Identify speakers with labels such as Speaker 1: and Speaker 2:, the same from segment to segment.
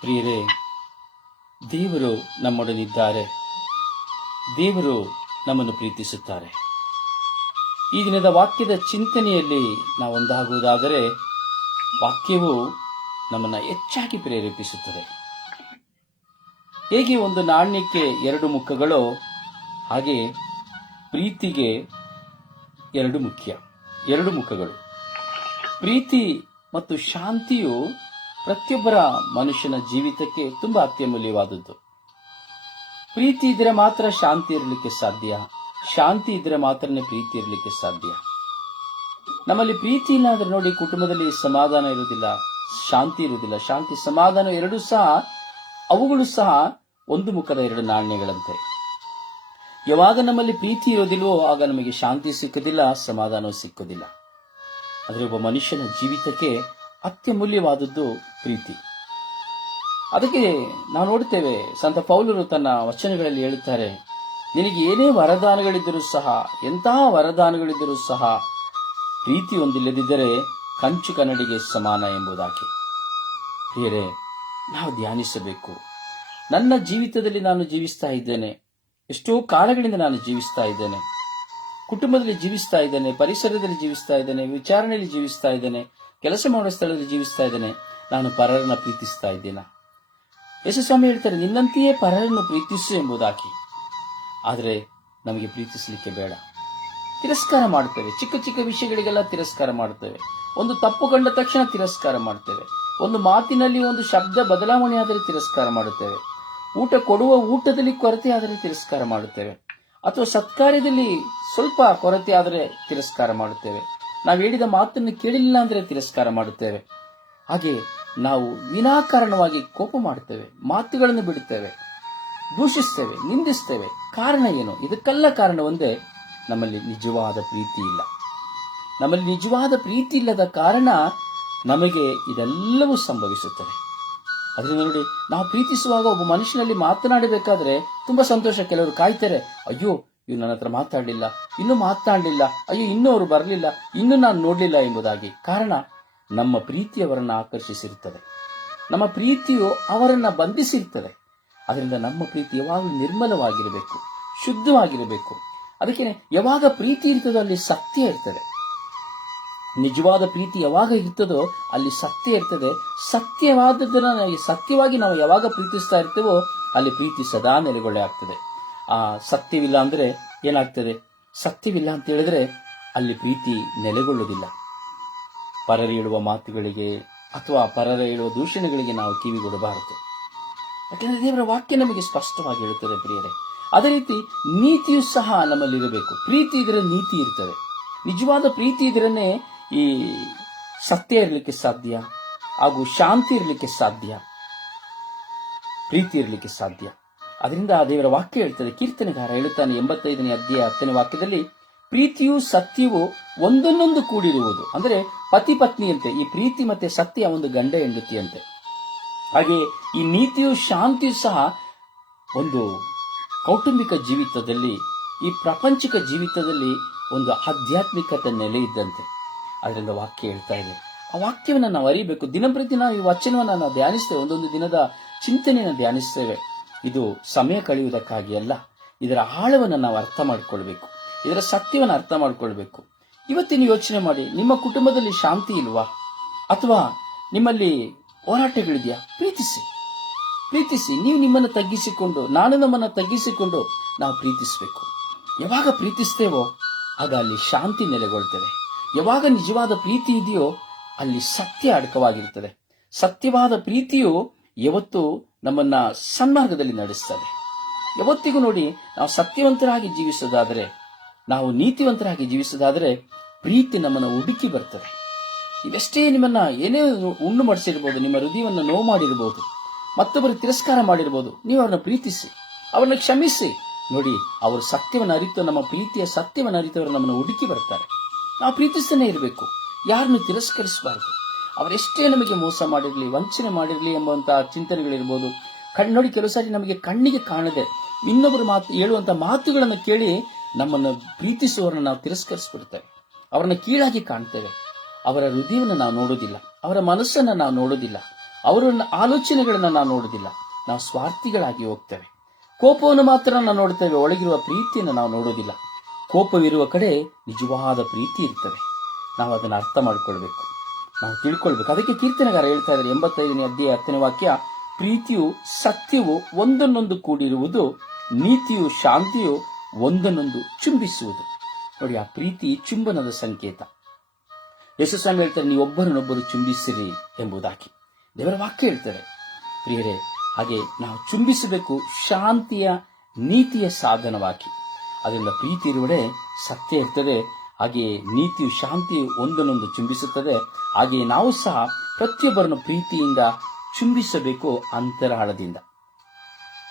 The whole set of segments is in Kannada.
Speaker 1: ಪ್ರಿಯರೇ, ದೇವರು ನಮ್ಮೊಡನಿದ್ದಾರೆ ದೇವರು ನಮ್ಮನ್ನು ಪ್ರೀತಿಸುತ್ತಾರೆ. ಈ ದಿನದ ವಾಕ್ಯದ ಚಿಂತನೆಯಲ್ಲಿ ನಾವು ಒಂದಾಗುವುದಾದರೆ ವಾಕ್ಯವು ನಮ್ಮನ್ನು ಹೆಚ್ಚಾಗಿ ಪ್ರೇರೇಪಿಸುತ್ತದೆ. ಹೇಗೆ ಒಂದು ನಾಣ್ಯಕ್ಕೆ ಎರಡು ಮುಖಗಳು, ಹಾಗೆ ಪ್ರೀತಿಗೆ ಎರಡು ಮುಖ್ಯ, ಎರಡು ಮುಖಗಳು. ಪ್ರೀತಿ ಮತ್ತು ಶಾಂತಿಯು ಪ್ರತಿಯೊಬ್ಬರ ಮನುಷ್ಯನ ಜೀವಿತಕ್ಕೆ ತುಂಬಾ ಅತ್ಯಮೂಲ್ಯವಾದದ್ದು. ಪ್ರೀತಿ ಇದ್ರೆ ಮಾತ್ರ ಶಾಂತಿ ಇರಲಿಕ್ಕೆ ಸಾಧ್ಯ. ಶಾಂತಿ ಇದ್ರೆ ಮಾತ್ರನೇ ಪ್ರೀತಿ ಇರಲಿಕ್ಕೆ ಸಾಧ್ಯ. ನಮ್ಮಲ್ಲಿ ಪ್ರೀತಿ ಇಲ್ಲ ಅಂದ್ರೆ ನೋಡಿ ಕುಟುಂಬದಲ್ಲಿ ಸಮಾಧಾನ ಇರುವುದಿಲ್ಲ, ಶಾಂತಿ ಇರುವುದಿಲ್ಲ. ಶಾಂತಿ, ಸಮಾಧಾನ ಎರಡೂ ಸಹ, ಅವುಗಳು ಸಹ ಒಂದು ಮುಖದ ಎರಡು ನಾಣ್ಯಗಳಂತೆ. ಯಾವಾಗ ನಮ್ಮಲ್ಲಿ ಪ್ರೀತಿ ಇರೋದಿಲ್ವೋ ಆಗ ನಮಗೆ ಶಾಂತಿ ಸಿಕ್ಕುದಿಲ್ಲ, ಸಮಾಧಾನವೂ ಸಿಕ್ಕುದಿಲ್ಲ. ಆದರೆ ಒಬ್ಬ ಮನುಷ್ಯನ ಜೀವಿತಕ್ಕೆ ಅತ್ಯಮೂಲ್ಯವಾದದ್ದು ಪ್ರೀತಿ. ಅದಕ್ಕೆ ನಾವು ನೋಡುತ್ತೇವೆ, ಸಂತ ಪೌಲರು ತನ್ನ ವಚನಗಳಲ್ಲಿ ಹೇಳುತ್ತಾರೆ, ನಿನಗೆ ಏನೇ ವರದಾನಗಳಿದ್ದರೂ ಸಹ, ಎಂತಹ ವರದಾನಗಳಿದ್ದರೂ ಸಹ ಪ್ರೀತಿ ಒಂದಿಲ್ಲದಿದ್ದರೆ ಕಂಚು ಕನ್ನಡಿಗೆ ಸಮಾನ ಎಂಬುದಾಗಿ. ಹೀರೆ ನಾವು ಧ್ಯಾನಿಸಬೇಕು. ನನ್ನ ಜೀವಿತದಲ್ಲಿ ನಾನು ಜೀವಿಸ್ತಾ ಇದ್ದೇನೆ. ಎಷ್ಟೋ ಕಾಲಗಳಿಂದ ನಾನು ಜೀವಿಸ್ತಾ ಇದ್ದೇನೆ. ಕುಟುಂಬದಲ್ಲಿ ಜೀವಿಸ್ತಾ ಇದ್ದೇನೆ, ಪರಿಸರದಲ್ಲಿ ಜೀವಿಸ್ತಾ ಇದ್ದೇನೆ, ವಿಚಾರಣೆಯಲ್ಲಿ ಜೀವಿಸ್ತಾ ಇದ್ದೇನೆ, ಕೆಲಸ ಮಾಡೋ ಸ್ಥಳದಲ್ಲಿ ಜೀವಿಸ್ತಾ ಇದ್ದೇನೆ. ನಾನು ಪರರನ್ನ ಪ್ರೀತಿಸ್ತಾ ಇದ್ದೇನೆ. ಯಶಸ್ವಾಮಿ ಹೇಳ್ತಾರೆ, ನಿನ್ನಂತೆಯೇ ಪರರನ್ನು ಪ್ರೀತಿಸು ಎಂಬುದಾಗಿ. ಆದರೆ ನಮಗೆ ಪ್ರೀತಿಸಲಿಕ್ಕೆ ಬೇಡ. ತಿರಸ್ಕಾರ ಮಾಡ್ತೇವೆ ಚಿಕ್ಕ ಚಿಕ್ಕ ವಿಷಯಗಳಿಗೆಲ್ಲ ತಿರಸ್ಕಾರ ಮಾಡ್ತೇವೆ ಒಂದು ತಪ್ಪು ಕಂಡ ತಕ್ಷಣ ತಿರಸ್ಕಾರ ಮಾಡ್ತೇವೆ ಒಂದು ಮಾತಿನಲ್ಲಿ ಒಂದು ಶಬ್ದ ಬದಲಾವಣೆ ಆದರೆ ತಿರಸ್ಕಾರ ಮಾಡುತ್ತೇವೆ. ಊಟ ಕೊಡುವ ಊಟದಲ್ಲಿ ಕೊರತೆ ಆದರೆ ತಿರಸ್ಕಾರ ಮಾಡುತ್ತೇವೆ. ಅಥವಾ ಸತ್ಕಾರ್ಯದಲ್ಲಿ ಸ್ವಲ್ಪ ಕೊರತೆ ಆದರೆ ತಿರಸ್ಕಾರ ಮಾಡುತ್ತೇವೆ. ನಾವು ಹೇಳಿದ ಮಾತನ್ನು ಕೇಳಿಲ್ಲ ಅಂದರೆ ತಿರಸ್ಕಾರ ಮಾಡುತ್ತೇವೆ. ಹಾಗೆ ನಾವು ವಿನಾಕಾರಣವಾಗಿ ಕೋಪ ಮಾಡುತ್ತೇವೆ, ಮಾತುಗಳನ್ನು ಬಿಡುತ್ತೇವೆ, ದೂಷಿಸ್ತೇವೆ, ನಿಂದಿಸ್ತೇವೆ. ಕಾರಣ ಏನು? ಇದಕ್ಕೆಲ್ಲ ಕಾರಣ ಒಂದೇ ನಮ್ಮಲ್ಲಿ ನಿಜವಾದ ಪ್ರೀತಿ ಇಲ್ಲ. ನಮ್ಮಲ್ಲಿ ನಿಜವಾದ ಪ್ರೀತಿ ಇಲ್ಲದ ಕಾರಣ ನಮಗೆ ಇದೆಲ್ಲವೂ ಸಂಭವಿಸುತ್ತದೆ. ಅದರಿಂದ ನೋಡಿ, ನಾವು ಪ್ರೀತಿಸುವಾಗ ಒಬ್ಬ ಮನುಷ್ಯನಲ್ಲಿ ಮಾತನಾಡಬೇಕಾದ್ರೆ ತುಂಬಾ ಸಂತೋಷ. ಕೆಲವರು ಕಾಯ್ತಾರೆ, ಅಯ್ಯೋ ಇವ್ ನನ್ನ ಹತ್ರ ಮಾತಾಡಲಿಲ್ಲ, ಇನ್ನೂ ಮಾತನಾಡಲಿಲ್ಲ ಅಯ್ಯೋ, ಇನ್ನೂ ಅವರು ಬರಲಿಲ್ಲ, ಇನ್ನು ನಾನು ನೋಡಲಿಲ್ಲ ಎಂಬುದಾಗಿ. ಕಾರಣ, ನಮ್ಮ ಪ್ರೀತಿ ಅವರನ್ನು ಆಕರ್ಷಿಸಿರುತ್ತದೆ. ನಮ್ಮ ಪ್ರೀತಿಯು ಅವರನ್ನ ಬಂಧಿಸಿರ್ತದೆ. ಅದರಿಂದ ನಮ್ಮ ಪ್ರೀತಿ ಯಾವಾಗಲೂ ನಿರ್ಮಲವಾಗಿರಬೇಕು, ಶುದ್ಧವಾಗಿರಬೇಕು. ಅದಕ್ಕೆ ಯಾವಾಗ ಪ್ರೀತಿ ಇರ್ತದೋ ಅಲ್ಲಿ ಸತ್ಯ ಇರ್ತದೆ. ನಿಜವಾದ ಪ್ರೀತಿ ಯಾವಾಗ ಇರ್ತದೋ ಅಲ್ಲಿ ಸತ್ಯ ಇರ್ತದೆ. ಸತ್ಯವಾದದ್ದನ್ನ ನಾವು- ಸತ್ಯವಾಗಿ ನಾವು ಯಾವಾಗ ಪ್ರೀತಿಸ್ತಾ ಇರ್ತೇವೋ ಅಲ್ಲಿ ಪ್ರೀತಿ ಸದಾ ನೆಲೆಗೊಳ್ಳೆ ಆಗ್ತದೆ. ಆ ಸತ್ಯವಿಲ್ಲ ಅಂದ್ರೆ ಏನಾಗ್ತದೆ? ಸತ್ಯವಿಲ್ಲ ಅಂತ ಹೇಳಿದ್ರೆ ಅಲ್ಲಿ ಪ್ರೀತಿ ನೆಲೆಗೊಳ್ಳುವುದಿಲ್ಲ. ಪರರ ಹೇಳುವ ಮಾತುಗಳಿಗೆ ಅಥವಾ ಪರರ ಹೇಳುವ ದೂಷಣೆಗಳಿಗೆ ನಾವು ಕಿವಿಗೊಡಬಾರದು ಯಾಕೆಂದರೆ ದೇವರ ವಾಕ್ಯ ನಮಗೆ ಸ್ಪಷ್ಟವಾಗಿ ಹೇಳುತ್ತದೆ ಪ್ರಿಯರೇ. ಅದೇ ರೀತಿ ನೀತಿಯು ಸಹ ನಮ್ಮಲ್ಲಿರಬೇಕು. ಪ್ರೀತಿ ಇದ್ರೆ ನೀತಿ ಇರ್ತದೆ. ನಿಜವಾದ ಪ್ರೀತಿ ಇದ್ರೇನೆ ಈ ಸತ್ಯ ಇರಲಿಕ್ಕೆ ಸಾಧ್ಯ ಹಾಗೂ ಶಾಂತಿ ಇರಲಿಕ್ಕೆ ಸಾಧ್ಯ, ಪ್ರೀತಿ ಇರಲಿಕ್ಕೆ ಸಾಧ್ಯ. ಅದರಿಂದ ದೇವರ ವಾಕ್ಯ ಹೇಳ್ತದೆ, ಕೀರ್ತನೆಗಾರ ಹೇಳುತ್ತಾನೆ ಎಂಬತ್ತೈದನೇ ಅಧ್ಯಾಯ ಹತ್ತನೇ ವಾಕ್ಯದಲ್ಲಿ, ಪ್ರೀತಿಯು ಸತ್ಯವು ಒಂದನ್ನೊಂದು ಕೂಡಿರುವುದು. ಅಂದ್ರೆ ಪತಿ ಪತ್ನಿಯಂತೆ, ಈ ಪ್ರೀತಿ ಮತ್ತೆ ಸತ್ಯ ಒಂದು ಗಂಡ ಹೆಂಡತಿಯಂತೆ. ಹಾಗೆ ಈ ನೀತಿಯು ಶಾಂತಿಯು ಸಹ ಒಂದು ಕೌಟುಂಬಿಕ ಜೀವಿತದಲ್ಲಿ, ಈ ಪ್ರಾಪಂಚಿಕ ಜೀವಿತದಲ್ಲಿ ಒಂದು ಆಧ್ಯಾತ್ಮಿಕತೆ ನೆಲೆ ಇದ್ದಂತೆ. ಅದರಿಂದ ವಾಕ್ಯ ಹೇಳ್ತಾ ಇದೆ ಆ ವಾಕ್ಯವನ್ನು ನಾವು ಅರಿಬೇಕು. ದಿನಪ್ರತಿ ನಾವು ಈ ವಚನವನ್ನು ನಾವು ಧ್ಯಾನಿಸ್ತೇವೆ. ಒಂದೊಂದು ದಿನದ ಚಿಂತನೆಯನ್ನು ಧ್ಯಾನಿಸ್ತೇವೆ. ಇದು ಸಮಯ ಕಳೆಯುವುದಕ್ಕಾಗಿ ಅಲ್ಲ, ಇದರ ಆಳವನ್ನು ನಾವು ಅರ್ಥ ಮಾಡಿಕೊಳ್ಬೇಕು. ಇದರ ಸತ್ಯವನ್ನು ಅರ್ಥ ಮಾಡಿಕೊಳ್ಬೇಕು. ಇವತ್ತಿನ ಯೋಚನೆ ಮಾಡಿ, ನಿಮ್ಮ ಕುಟುಂಬದಲ್ಲಿ ಶಾಂತಿ ಇಲ್ವಾ? ಅಥವಾ ನಿಮ್ಮಲ್ಲಿ ಹೋರಾಟಗಳಿದೆಯಾ? ಪ್ರೀತಿಸಿ. ಪ್ರೀತಿಸಿ. ನೀವು ನಿಮ್ಮನ್ನು ತಗ್ಗಿಸಿಕೊಂಡು, ನಾನು ನಮ್ಮನ್ನು ತಗ್ಗಿಸಿಕೊಂಡು ನಾವು ಪ್ರೀತಿಸಬೇಕು. ಯಾವಾಗ ಪ್ರೀತಿಸ್ತೇವೋ, ಆಗ ಅಲ್ಲಿ ಶಾಂತಿ ನೆಲೆಗೊಳ್ತದೆ. ಯಾವಾಗ ನಿಜವಾದ ಪ್ರೀತಿ ಇದೆಯೋ ಅಲ್ಲಿ ಸತ್ಯ ಅಡಕವಾಗಿರುತ್ತದೆ. ಸತ್ಯವಾದ ಪ್ರೀತಿಯು ಯಾವತ್ತು ನಮ್ಮನ್ನ ಸನ್ಮಾರ್ಗದಲ್ಲಿ ನಡೆಸ್ತದೆ. ಯಾವತ್ತಿಗೂ ನೋಡಿ, ನಾವು ಸತ್ಯವಂತರಾಗಿ ಜೀವಿಸೋದಾದರೆ, ನಾವು ನೀತಿವಂತರಾಗಿ ಜೀವಿಸೋದಾದರೆ ಪ್ರೀತಿ ನಮ್ಮನ್ನು ಹುಡುಕಿ ಬರ್ತದೆ. ಇವೆಷ್ಟೇ ನಿಮ್ಮನ್ನ ಏನೇ ಉಣ್ಣು ಮಾಡಿಸಿರ್ಬೋದು, ನಿಮ್ಮ ಹೃದಯವನ್ನು ನೋವು ಮಾಡಿರ್ಬೋದು ಮತ್ತೊಬ್ಬರು ತಿರಸ್ಕಾರ ಮಾಡಿರ್ಬೋದು, ನೀವು ಅವ್ರನ್ನ ಪ್ರೀತಿಸಿ, ಅವ್ರನ್ನ ಕ್ಷಮಿಸಿ. ನೋಡಿ, ಅವರು ಸತ್ಯವನ್ನು ಅರಿತು, ನಮ್ಮ ಪ್ರೀತಿಯ ಸತ್ಯವನ್ನು ಅರಿತವರು ನಮ್ಮನ್ನು ಹುಡುಕಿ ಬರ್ತಾರೆ. ನಾವು ಪ್ರೀತಿಸ್ತಾನೆ ಇರಬೇಕು. ಯಾರನ್ನು ತಿರಸ್ಕರಿಸಬಾರದು? ಅವರೆಷ್ಟೇ ನಮಗೆ ಮೋಸ ಮಾಡಿರಲಿ, ವಂಚನೆ ಮಾಡಿರಲಿ ಎಂಬಂತಹ ಚಿಂತನೆಗಳಿರ್ಬೋದು ಕಣ್ಣು ನೋಡಿ ಕೆಲವು ಸಾರಿ ನಮಗೆ ಕಣ್ಣಿಗೆ ಕಾಣದೆ ಇನ್ನೊಬ್ಬರು ಮಾತು, ಹೇಳುವಂತ ಮಾತುಗಳನ್ನು ಕೇಳಿ ನಮ್ಮನ್ನು ಪ್ರೀತಿಸುವವರನ್ನ ನಾವು ತಿರಸ್ಕರಿಸ್ಬಿಡ್ತೇವೆ. ಅವರನ್ನ ಕೀಳಾಗಿ ಕಾಣ್ತೇವೆ. ಅವರ ಹೃದಯವನ್ನು ನಾವು ನೋಡೋದಿಲ್ಲ ಅವರ ಮನಸ್ಸನ್ನು ನಾವು ನೋಡೋದಿಲ್ಲ ಅವರ ಆಲೋಚನೆಗಳನ್ನ ನಾವು ನೋಡೋದಿಲ್ಲ ನಾವು ಸ್ವಾರ್ಥಿಗಳಾಗಿ ಹೋಗ್ತೇವೆ. ಕೋಪವನ್ನು ಮಾತ್ರ ನಾವು ನೋಡ್ತೇವೆ. ಒಳಗಿರುವ ಪ್ರೀತಿಯನ್ನು ನಾವು ನೋಡೋದಿಲ್ಲ ಕೋಪವಿರುವ ಕಡೆ ನಿಜವಾದ ಪ್ರೀತಿ ಇರ್ತದೆ. ನಾವು ಅದನ್ನು ಅರ್ಥ ಮಾಡಿಕೊಳ್ಬೇಕು. ನಾವು ತಿಳ್ಕೊಳ್ಬೇಕು. ಅದಕ್ಕೆ ಕೀರ್ತನೆಗಾರ ಹೇಳ್ತಾ ಇದ್ದಾರೆ, ಎಂಬತ್ತೈದನೇ ಅಧ್ಯಾಯ ಹತ್ತನೇ ವಾಕ್ಯ, ಪ್ರೀತಿಯು ಸತ್ಯವು ಒಂದನ್ನೊಂದು ಕೂಡಿರುವುದು, ನೀತಿಯು ಶಾಂತಿಯು ಒಂದನ್ನೊಂದು ಚುಂಬಿಸುವುದು. ನೋಡಿ, ಆ ಪ್ರೀತಿ ಚುಂಬನದ ಸಂಕೇತ. ಯಶಸ್ವಾಮಿ ಹೇಳ್ತಾರೆ, ನೀವೊಬ್ಬರನ್ನೊಬ್ಬರು ಚುಂಬಿಸಿರಿ ಎಂಬುದಾಗಿ. ದೇವರ ವಾಕ್ಯ ಹೇಳ್ತಾರೆ, ಪ್ರಿಯರೇ, ಹಾಗೆ ನಾವು ಚುಂಬಿಸಬೇಕು ಶಾಂತಿಯ ನೀತಿಯ ಸಾಧನವಾಗಿ. ಅದರಿಂದ ಪ್ರೀತಿ ಇರುವಡೆ ಸತ್ಯ ಇರ್ತದೆ. ಹಾಗೆ ನೀತಿಯು ಶಾಂತಿಯು ಒಂದನ್ನೊಂದು ಚುಂಬಿಸುತ್ತದೆ ಹಾಗೆ ನಾವು ಸಹ ಪ್ರತಿಯೊಬ್ಬರನ್ನು ಪ್ರೀತಿಯಿಂದ ಚುಂಬಿಸಬೇಕು ಅಂತರಾಳದಿಂದ.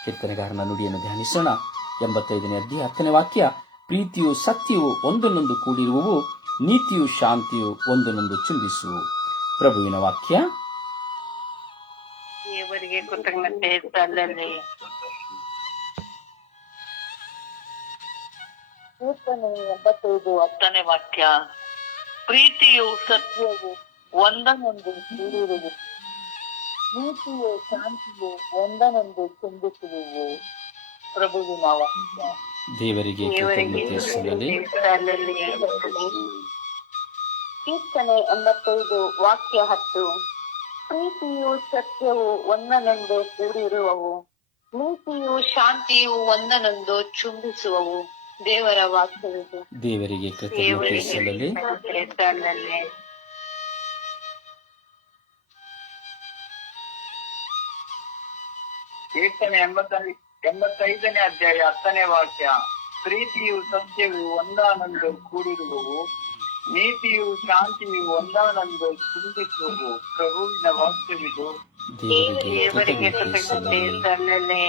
Speaker 1: ಕೀರ್ತನೆಗಾರನ ನುಡಿಯನ್ನು ಧ್ಯಾನಿಸೋಣ. ಎಂಬತ್ತೈದನೇ ಅಧ್ಯಯ ಹತ್ತನೇ ವಾಕ್ಯ, ಪ್ರೀತಿಯು ಸತ್ಯವು ಒಂದನ್ನೊಂದು ಕೂಡಿರುವವು, ನೀತಿಯು ಶಾಂತಿಯು ಒಂದನ್ನೊಂದು ಚುಂಬಿಸುವು ಪ್ರಭುವಿನ ವಾಕ್ಯ.
Speaker 2: ಎಂಬತ್ತೈದು ಹತ್ತನೇ ವಾಕ್ಯ. ಪ್ರೀತಿಯು ಸತ್ಯವು ಒಂದನೊಂದು ಕೂಡಿರುವುದು ನೀತಿಯು ಶಾಂತಿಯು ಒಂದನೊಂದು ಚಿಂತಿಸುವುದು ಪ್ರಭುವಿನ ವಾಕ್ಯ.
Speaker 1: ದೇವರಿಗೆ.
Speaker 2: ಕೀರ್ತನೆ ಎಂಬತ್ತೈದು ವಾಕ್ಯ ಹತ್ತು. ಪ್ರೀತಿಯು ಸತ್ಯವು ಒಂದನೊಂದು ಕೂಡಿರುವವು ನೀತಿಯು ಶಾಂತಿಯು ಒಂದನೊಂದು ಚುಂಬಿಸುವವು ದೇವರ ವಾಕ್ಯವಿದೆ.
Speaker 1: ದೇವರಿಗೆ ಕೃತಜ್ಞತೆ ಸಲ್ಲಲಿ.
Speaker 2: ಸಲ್ಲಲಿ.
Speaker 3: ಕೀರ್ತನೆ ಎಂಬತ್ತೈ ಎಂಬತ್ತೈದನೇ ಅಧ್ಯಾಯ ಹತ್ತನೇ ವಾಕ್ಯ. ಪ್ರೀತಿಯು ಸತ್ಯವು ಒಂದಾನೊಂದು ಕೂಡಿರುವವು ನೀತಿಯು ಶಾಂತಿಯು ಒಂದಾನೊಂದು ಚಿಂತಿಸುವು ಪ್ರಭುವಿನ ವಾಕ್ಯವಿದು.
Speaker 1: ದೇವರಿಗೆ
Speaker 2: ದೇವರಿಗೆ
Speaker 1: ಕೃತಜ್ಞತೆ ಸಲ್ಲಲಿ.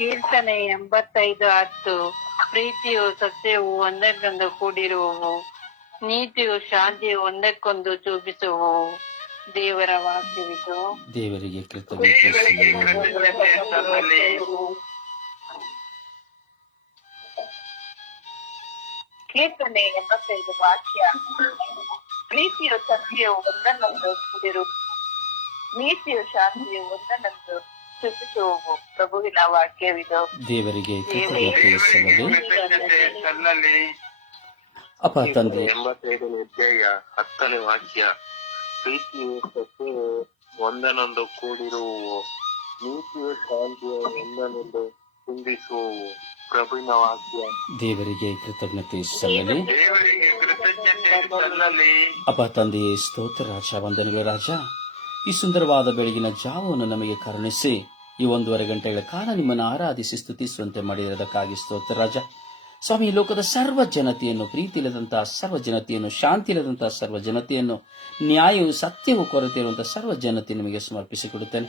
Speaker 2: ಕೀರ್ತನೆ ಎಂಬತ್ತೈದು ಹತ್ತು. ಪ್ರೀತಿಯು ಸತ್ಯವು ಒಂದಕ್ಕೊಂದು ಕೂಡಿರುವವು. ನೀತಿಯು ಶಾಂತಿಯು ಒಂದಕ್ಕೊಂದು ಚೂಪಿಸುವು ದೇವರ ವಾಕ್ಯವಿದು.
Speaker 1: ದೇವರಿಗೆ
Speaker 2: ಕೀರ್ತನೆ ಎಂಬತ್ತೈದು ವಾಕ್ಯ. ಪ್ರೀತಿಯು ಸತ್ಯವು ಒಂದನ್ನೊಂದು ಕೂಡಿರು ನೀತಿಯು ಶಾಂತಿಯು ಒಂದನ್ನೊಂದು ಚುಪಿಸುವು ಪ್ರಭುವಿನ ವಾಕ್ಯವಿದು.
Speaker 1: ದೇವರಿಗೆ ಅಪ್ಪ ತಂದೆ.
Speaker 4: ಎಂಬತ್ತೈದನೇ ಅಧ್ಯಾಯ ಹತ್ತನೇ ವಾಕ್ಯ. ಪ್ರೀತಿಯು ಸತ್ಯವು ಒಂದನೊಂದು ಕೂಡಿರುವವು. ನೀತಿಯು ಶಾಂತಿಯ ಒಂದನೊಂದು ಚಿಂತಿಸುವವು ಪ್ರಭುವಿನ ವಾಕ್ಯ.
Speaker 1: ದೇವರಿಗೆ ಕೃತಜ್ಞತೆ ಸಲ್ಲಲಿ.
Speaker 3: ದೇವರಿಗೆ ಕೃತಜ್ಞತೆ ಸಲ್ಲಲಿ.
Speaker 1: ಅಪ್ಪ ತಂದೆಯೇ ಸ್ತೋತ್ರ ರಾಜ ವಂದನೆಗಳು ರಾಜ. ಈ ಸುಂದರವಾದ ಬೆಳಗಿನ ಜಾವವನ್ನು ನಮಗೆ ಕರುಣಿಸಿ, ಈ ಒಂದೂವರೆ ಗಂಟೆಗಳ ಕಾಲ ನಿಮ್ಮನ್ನು ಆರಾಧಿಸಿ ಸ್ತುತಿಸುವಂತೆ ಮಾಡಿರೋದಕ್ಕಾಗಿ ಸ್ತೋತ್ರ ರಾಜ. ಸ್ವಾಮಿ ಲೋಕದ ಸರ್ವ ಜನತೆಯನ್ನು ಪ್ರೀತಿ ಇಲ್ಲದಂತಹ ಸರ್ವ ಜನತೆಯನ್ನು ಶಾಂತಿ ಇಲ್ಲದಂತಹ ಸರ್ವ ಜನತೆಯನ್ನು ನ್ಯಾಯವು ಸತ್ಯವು ಕೊರತೆ ಇರುವಂತಹ ಸರ್ವ ಜನತೆ ನಿಮಗೆ ಸಮರ್ಪಿಸಿಕೊಡುತ್ತೇನೆ.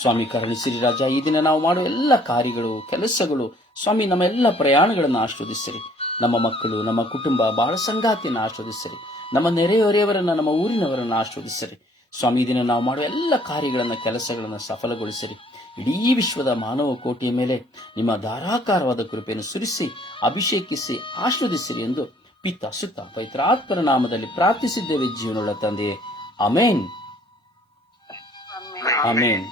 Speaker 1: ಸ್ವಾಮಿ, ಕರುಣಿಸಿರಿ ರಾಜ. ಈ ದಿನ ನಾವು ಮಾಡುವ ಎಲ್ಲ ಕಾರ್ಯಗಳು, ಕೆಲಸಗಳು, ಸ್ವಾಮಿ, ನಮ್ಮ ಎಲ್ಲ ಪ್ರಯಾಣಗಳನ್ನು ಆಸ್ವಾದಿಸಿರಿ ನಮ್ಮ ಮಕ್ಕಳು, ನಮ್ಮ ಕುಟುಂಬ ಬಾಳ ಸಂಗಾತಿಯನ್ನು ಆಶ್ರದಿಸಿರಿ ನಮ್ಮ ನೆರೆಹೊರೆಯವರನ್ನ, ನಮ್ಮ ಊರಿನವರನ್ನು ಆಸ್ವಾದಿಸಿರಿ ಸ್ವಾಮಿ ದಿನ ನಾವು ಮಾಡುವ ಎಲ್ಲ ಕಾರ್ಯಗಳನ್ನು ಕೆಲಸಗಳನ್ನು ಸಫಲಗೊಳಿಸಿರಿ. ಇಡೀ ವಿಶ್ವದ ಮಾನವ ಕೋಟಿಯ ಮೇಲೆ ನಿಮ್ಮ ಧಾರಾಕಾರವಾದ ಕೃಪೆಯನ್ನು ಸುರಿಸಿ ಅಭಿಷೇಕಿಸಿ ಆಶ್ರದಿಸಿರಿ ಎಂದು ಪಿತ್ತ ಸುತ್ತ ಪೈತ್ರಾತ್ಮರ ನಾಮದಲ್ಲಿ ಪ್ರಾರ್ಥಿಸಿದ್ದೇವೆ ಜೀವನ ತಂದೆಯೇ. ಅಮೇನ್. ಅಮೇನ್.